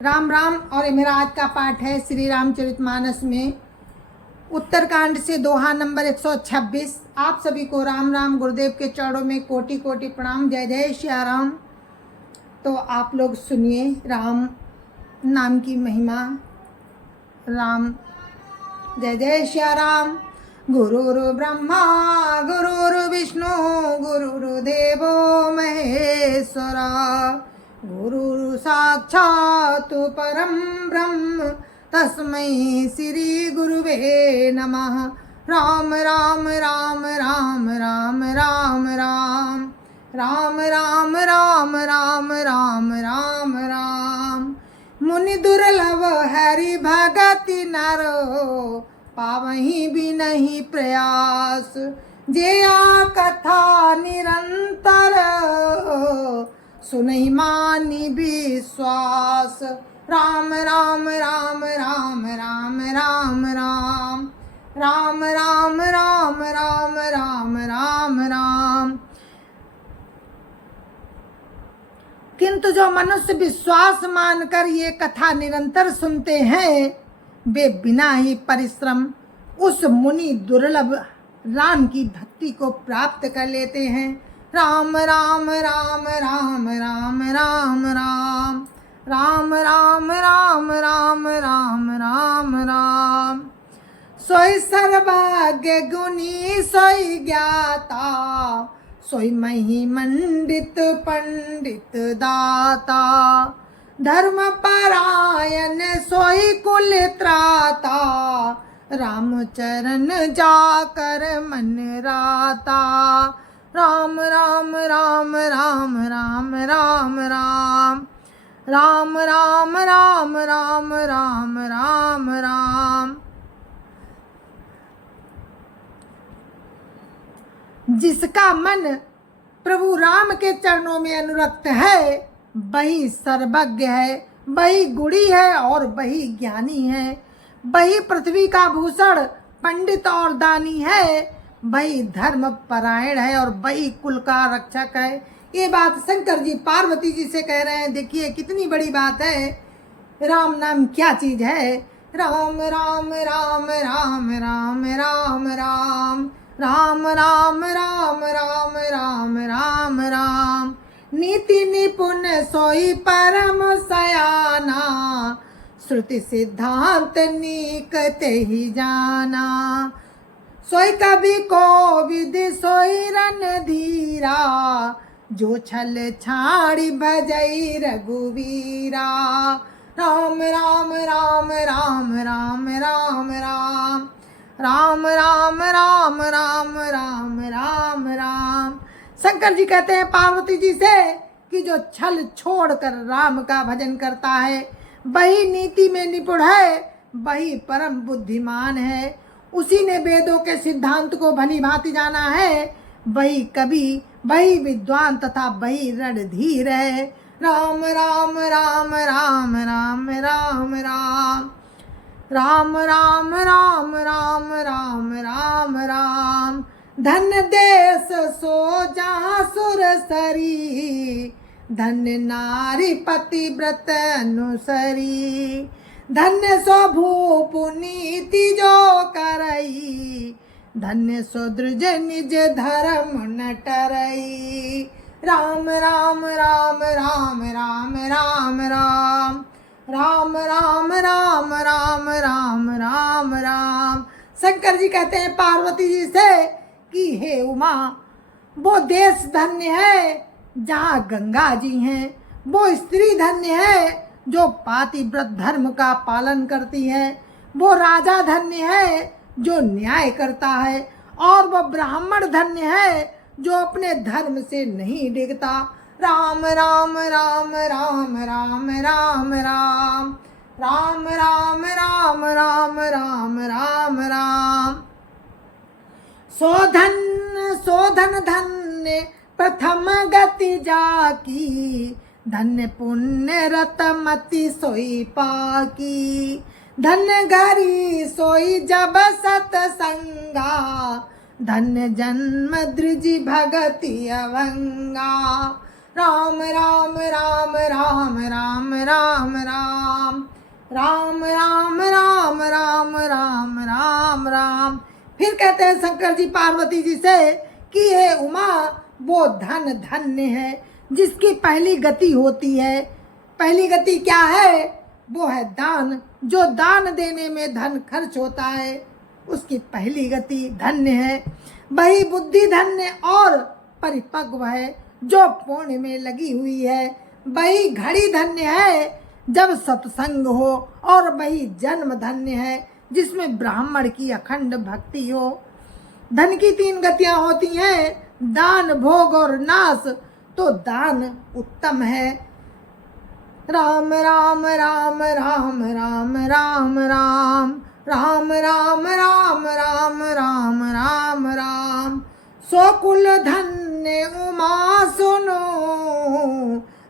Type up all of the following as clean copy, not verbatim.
राम राम। और ये मेरा आज का पाठ है श्री रामचरितमानस में उत्तरकांड से दोहा नंबर 126। आप सभी को राम राम। गुरुदेव के चरणों में कोटि कोटि प्रणाम। जय जय श्री राम। तो आप लोग सुनिए राम नाम की महिमा। राम जय जय श्री राम। गुरुर् ब्रह्मा गुरुर्विष्णु गुरुर्देवो महेश्वरा गुरु साक्षात् परम ब्रह्म तस्मै श्री गुरुवे नमः। राम राम राम राम राम राम राम राम राम राम राम राम राम राम। मुनि दुर्लभ हरि भगति नरो पावहीं भी नहीं प्रयास। जेया कथा निरंतर सुनहि मानी विश्वास। राम राम राम राम राम राम राम राम राम राम राम राम राम राम। किंतु जो मनुष्य विश्वास मानकर ये कथा निरंतर सुनते हैं वे बिना ही परिश्रम उस मुनि दुर्लभ राम की भक्ति को प्राप्त कर लेते हैं। राम राम राम राम राम राम राम राम राम राम राम राम राम राम। सोई सर्वज्ञ गुणी सोई ज्ञाता सोई मही मंडित पंडित दाता। धर्म परायण सोई कुल त्राता राम चरण जाकर मन राता। राम राम राम राम राम राम राम राम राम राम राम राम राम राम। जिसका मन प्रभु राम के चरणों में अनुरक्त है वही सर्वज्ञ है, वही गुणी है और वही ज्ञानी है, वही पृथ्वी का भूषण पंडित और दानी है, वही धर्म परायण है और वही कुल का रक्षक है। ये बात शंकर जी पार्वती जी से कह रहे हैं। देखिए कितनी बड़ी बात है। राम नाम क्या चीज है। राम राम राम राम राम राम राम राम राम राम राम राम राम राम। नीति निपुण सोई परम सयाना श्रुति सिद्धांत निकते ही जाना। सोई कवि कोविद सोई रणधीरा जो छल छाड़ी भजई रघुवीरा। राम राम राम राम राम राम राम राम राम राम राम राम राम राम। शंकर जी कहते हैं पार्वती जी से कि जो छल छोड़कर राम का भजन करता है वही नीति में निपुण है, वही परम बुद्धिमान है, उसी ने वेदों के सिद्धांत को भली भांति जाना है, वही कवि वही विद्वान तथा वही रणधीर है। राम राम राम राम राम राम राम राम राम राम राम राम राम राम। धन देश सो जहाँ सुर सरी धन्य नारी पतिव्रत अनुसरी। धन्य सो भूप नीति जो करई धन्य सो द्रुज निज धर्म न टरई। राम राम राम राम राम राम राम राम राम राम राम राम राम राम। शंकर जी कहते हैं पार्वती जी से कि हे उमा वो देश धन्य है जहाँ गंगा जी हैं, वो स्त्री धन्य है जो पातिव्रत धर्म का पालन करती है, वो राजा धन्य है जो न्याय करता है, और वो ब्राह्मण धन्य है जो अपने धर्म से नहीं डिगता। राम राम राम राम राम राम राम राम राम राम राम राम राम राम। शोधन धन्य प्रथम गति जाकी धन्य पुण्य रतमति सोई पाकी। धन्य घरी सोई जब सतसंगा धन्य जन्म द्रुजि भगति अवंगा। राम राम राम राम राम राम राम राम राम राम राम राम राम राम। फिर कहते हैं शंकर जी पार्वती जी से कि हे उमा, वो धन धन्य है जिसकी पहली गति होती है। पहली गति क्या है? वो है दान। जो दान देने में धन खर्च होता है उसकी पहली गति धन्य है। वही बुद्धि धन्य और परिपक्व है जो पुण्य में लगी हुई है। वही घड़ी धन्य है जब सत्संग हो, और वही जन्म धन्य है जिसमें ब्राह्मण की अखंड भक्ति हो। धन की 3 गतियां होती हैं, दान, भोग और नाश। तो दान उत्तम है। राम राम राम राम राम राम राम राम राम राम राम राम राम राम। सो कुल धन्य उमा सुनो,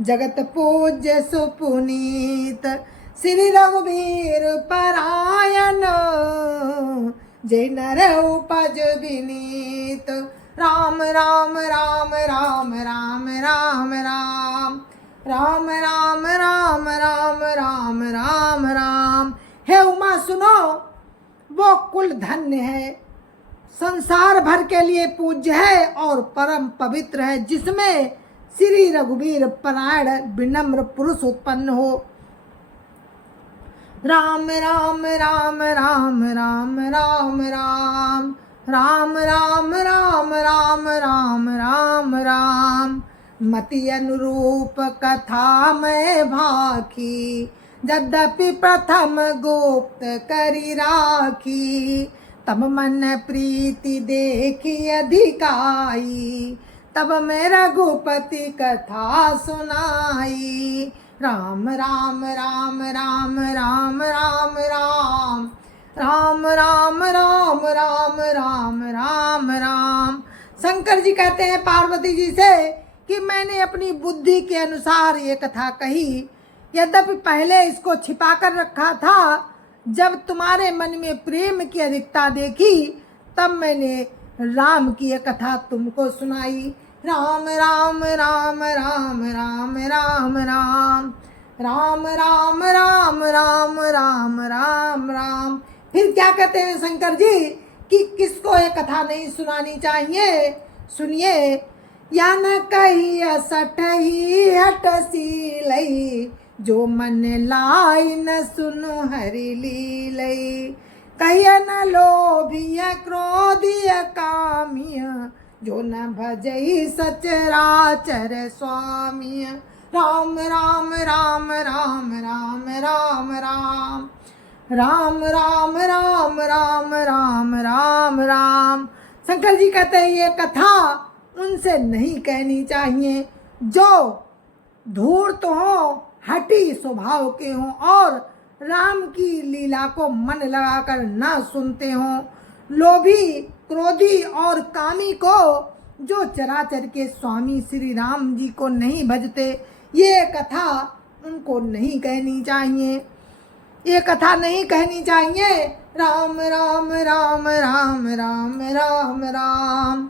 जगत पूज्य सुपुनीत, श्री रघुवीर परायण, जय नर उपज विनीत। राम राम राम राम राम राम राम राम राम राम राम राम राम राम। हे उमा सुनो, वो कुल धन्य है, संसार भर के लिए पूज्य है और परम पवित्र है, जिसमें श्री रघुवीर परायण विनम्र पुरुष उत्पन्न हो। राम राम राम राम राम राम राम राम राम राम राम राम राम राम। मति अनुरूप कथा में भाखी, यद्यपि प्रथम गुप्त करी राखी। तब मन प्रीति देखी अधिकाई, तब मैं रघुपति कथा सुनाई। राम राम राम राम राम राम राम राम राम राम राम राम राम राम। शंकर जी कहते हैं पार्वती जी से कि मैंने अपनी बुद्धि के अनुसार ये कथा कही, यद्यपि पहले इसको छिपा कर रखा था। जब तुम्हारे मन में प्रेम की अधिकता देखी तब मैंने राम की ये कथा तुमको सुनाई। राम राम राम राम राम राम राम राम राम राम राम राम राम राम। फिर क्या कहते हैं शंकर जी कि किसको ये कथा नहीं सुनानी चाहिए? सुनिए। या न कही असठ ही हट सी लई, जो मन लाई न सुनु हरि लीलई। कहिय न लोभिय क्रोधिय कामिय, जो न भजई सचराचर स्वामी। राम राम राम राम राम राम राम राम राम राम राम राम राम राम। शंकर जी कहते हैं ये कथा उनसे नहीं कहनी चाहिए जो धूर्त हो, हठी स्वभाव के हों और राम की लीला को मन लगाकर ना सुनते हों। लोभी, क्रोधी और कामी को, जो चराचर के स्वामी श्री राम जी को नहीं भजते, ये कथा उनको नहीं कहनी चाहिए। ये कथा नहीं कहनी चाहिए। राम राम राम राम राम राम राम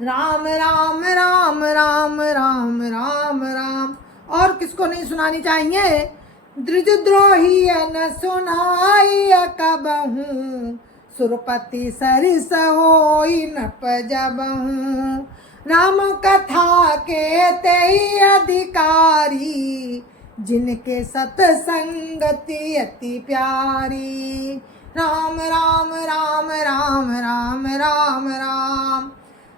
राम राम राम राम राम राम राम। और किसको नहीं सुनानी चाहिए? द्विजद्रोही न सुनाई कबहूँ, सुरपति सरिस होई न पजबहूँ। राम कथा के तेई अधिकारी, जिनके सत्संगति अति प्यारी। राम राम राम राम राम राम राम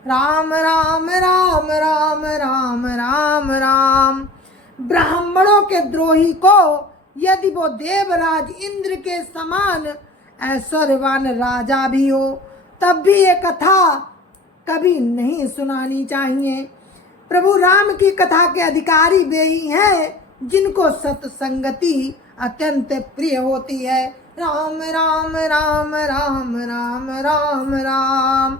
राम राम राम राम राम राम राम। ब्राह्मणों के द्रोही को यदि वो देवराज इंद्र के समान ऐश्वर्यवान राजा भी हो तब भी ये कथा कभी नहीं सुनानी चाहिए। प्रभु राम की कथा के अधिकारी वे ही हैं जिनको सत्संगति अत्यंत प्रिय होती है। राम राम राम राम राम राम राम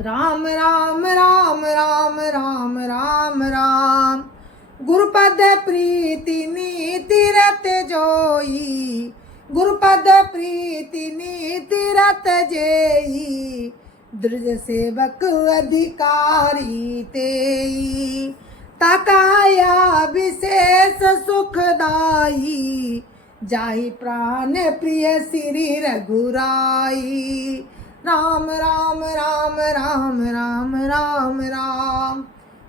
राम राम राम राम राम राम राम। गुरुपद प्रीति नीति रत जोई, गुरुपद प्रीति नीति रत जेई। दृढ़ सेवक अधिकारी तेई, तकाया विशेष सुखदाई, जाहि प्राण प्रिय श्री रघुराई। राम राम राम राम राम राम राम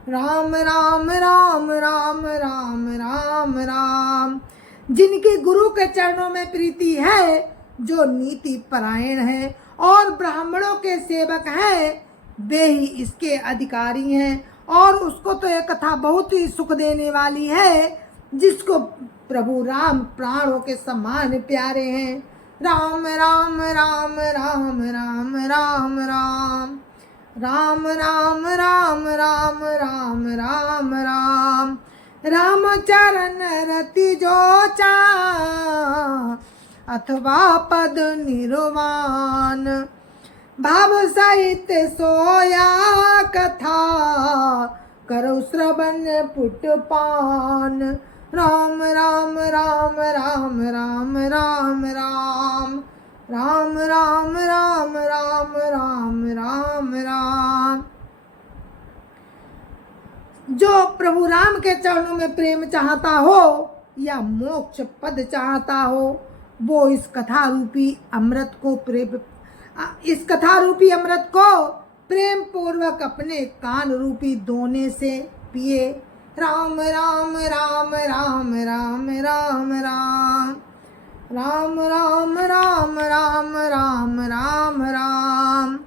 राम राम राम राम राम राम राम। जिनकी गुरु के चरणों में प्रीति है, जो नीति परायण है और ब्राह्मणों के सेवक हैं, वे ही इसके अधिकारी हैं। और उसको तो यह कथा बहुत ही सुख देने वाली है, जिसको प्रभु राम प्राणों के समान प्यारे हैं। राम राम राम राम राम राम राम राम राम राम राम राम राम राम। राम चरण रति जो चा अथवा पद निर्वाण, भाव सहित सोया कथा, करो श्रवण पुटपान। राम राम राम राम राम राम राम राम राम राम राम राम राम राम। जो प्रभु राम के चरणों में प्रेम चाहता हो या मोक्ष पद चाहता हो, वो इस कथा रूपी अमृत को प्रेम पूर्वक अपने कान रूपी दोने से पिए। राम राम राम राम राम राम राम राम राम राम राम राम राम राम।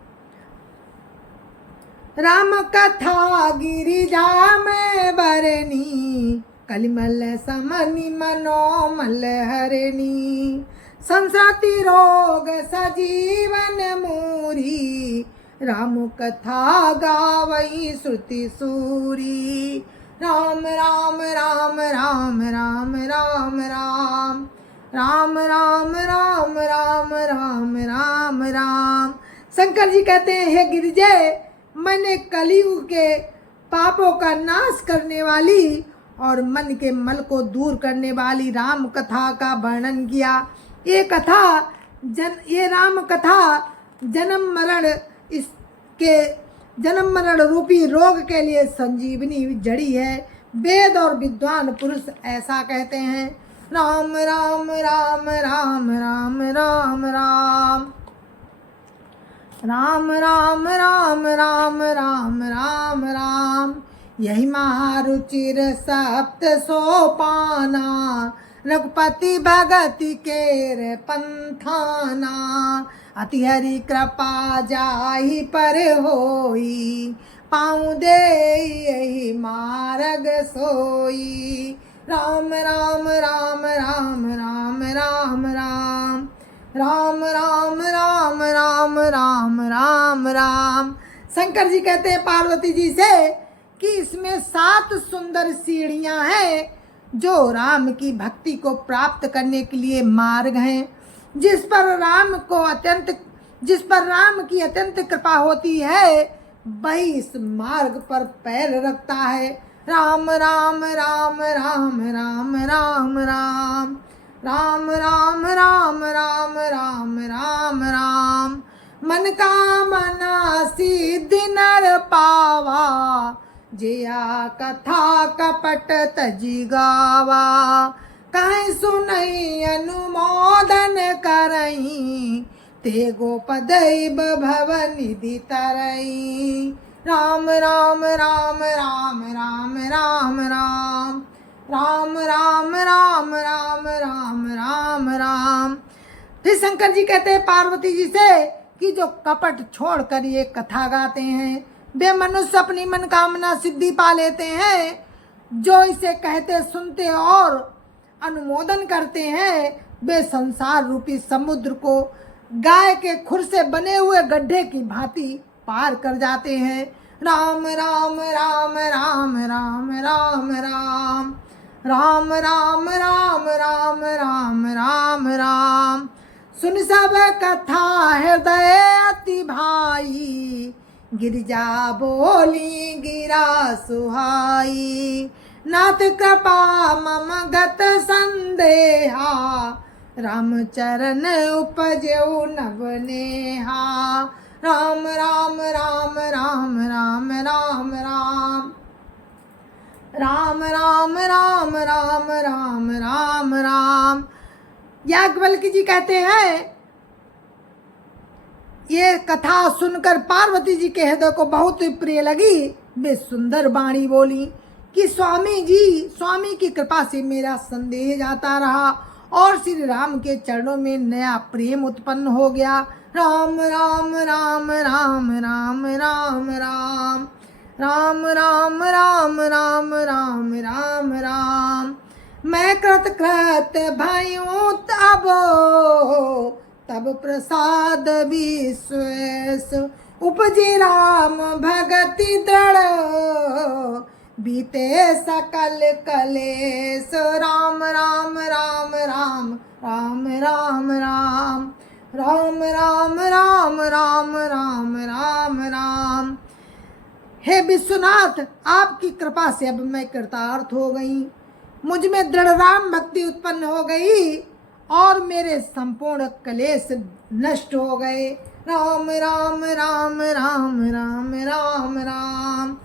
राम कथा गिरिजा में बरनी, कलिमल समनि मनोमल हरणी। संसाति रोग सजीवन मूरी, राम कथा गावई श्रुति सूरी। राम राम राम राम राम राम राम राम राम राम राम राम राम राम। शंकर जी कहते हैं, हे गिरिजे, मैंने कलियुग के पापों का नाश करने वाली और मन के मल को दूर करने वाली राम कथा का वर्णन किया। ये राम कथा जन्म मरण रूपी रोग के लिए संजीवनी जड़ी है। वेद और विद्वान पुरुष ऐसा कहते हैं। राम राम राम राम राम राम राम राम राम राम राम राम राम राम। यही महारुचिर सप्त सोपाना, रघुपति भगति केर पंथाना। अति हरि कृपा जाहि पर होई, पाऊँ दे यही मार्ग सोई। राम राम राम राम राम राम राम राम राम राम राम राम राम राम। शंकर जी कहते हैं पार्वती जी से कि इसमें 7 सुंदर सीढ़ियां हैं, जो राम की भक्ति को प्राप्त करने के लिए मार्ग हैं। जिस पर राम की अत्यंत कृपा होती है, वही इस मार्ग पर पैर रखता है। राम राम राम राम राम राम राम राम राम राम राम राम राम राम। मन कामना सिद्धि नर पावा, जिया कथा कपट तजी गावा। कहीं सुनई अनुमोदन करई, ते गोपदैव भव निधि तरई। राम राम राम राम राम राम राम राम राम राम राम राम राम राम। फिर शंकर जी कहते हैं पार्वती जी से कि जो कपट छोड़कर ये कथा गाते हैं, वे मनुष्य अपनी मनोकामना सिद्धि पा लेते हैं। जो इसे कहते सुनते और अनुमोदन करते हैं, वे संसार रूपी समुद्र को गाय के खुर से बने हुए गड्ढे की भांति पार कर जाते हैं। राम राम राम राम राम राम राम राम राम राम राम राम राम राम। सुन सब कथा हृदय अति भाई, गिरिजा बोली गिरा सुहाई। नाथ कृपा मम गत संदेहा, राम चरण उपजो नवनेहा। राम राम राम राम राम राम राम राम राम राम राम राम राम राम। याज्ञवल्क्य जी कहते हैं, ये कथा सुनकर पार्वती जी के हृदय को बहुत प्रिय लगी। वे सुंदर वाणी बोली कि स्वामी की कृपा से मेरा संदेह जाता रहा और श्री राम के चरणों में नया प्रेम उत्पन्न हो गया। राम राम राम राम राम राम राम राम राम राम राम राम राम राम। मैं कृत भयूं तब प्रसाद विश्वेश उपजे राम भगति दृढ़ बीते सकल कलेश। राम राम राम राम राम राम राम राम राम राम राम राम राम राम। हे विश्वनाथ, आपकी कृपा से अब मैं कृतार्थ हो गई, मुझ में दृढ़ राम भक्ति उत्पन्न हो गई और मेरे संपूर्ण कलेश नष्ट हो गए। राम राम राम राम राम राम राम राम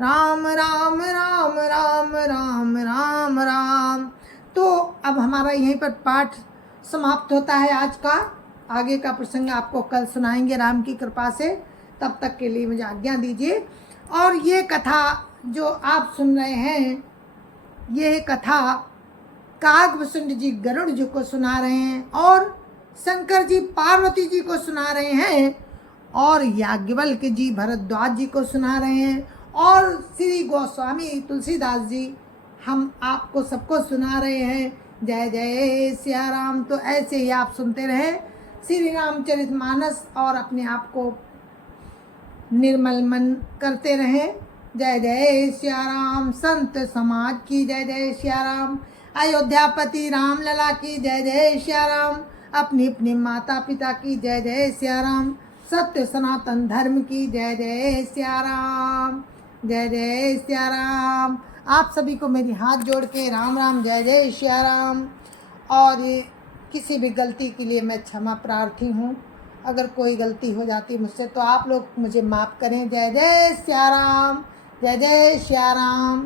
राम राम राम राम राम राम। तो अब हमारा यहीं पर पाठ समाप्त होता है आज का। आगे का प्रसंग आपको कल सुनाएंगे राम की कृपा से। तब तक के लिए मुझे आज्ञा दीजिए। और ये कथा जो आप सुन रहे हैं, ये कथा काकभूषण जी गरुड़ जी को सुना रहे हैं और शंकर जी पार्वती जी को सुना रहे हैं और याज्ञवल्क्य जी भरद्वाज जी को सुना रहे हैं और श्री गोस्वामी तुलसीदास जी हम आपको सबको सुना रहे हैं। जय जय सिया राम। तो ऐसे ही आप सुनते रहे श्री रामचरितमानस और अपने आप को निर्मल मन करते रहे। जय जय सिया राम। संत समाज की जय जय सिया राम। अयोध्यापति राम लला की जय जय सिया राम। अपनी अपने माता पिता की जय जय सिया राम। सत्य सनातन धर्म की जय जय सिया राम। जय जय सिया राम। आप सभी को मेरी हाथ जोड़ के राम राम जय जय सिया राम। और किसी भी गलती के लिए मैं क्षमा प्रार्थी हूँ। अगर कोई गलती हो जाती मुझसे तो आप लोग मुझे माफ़ करें। जय जय सिया राम। जय जय सिया राम।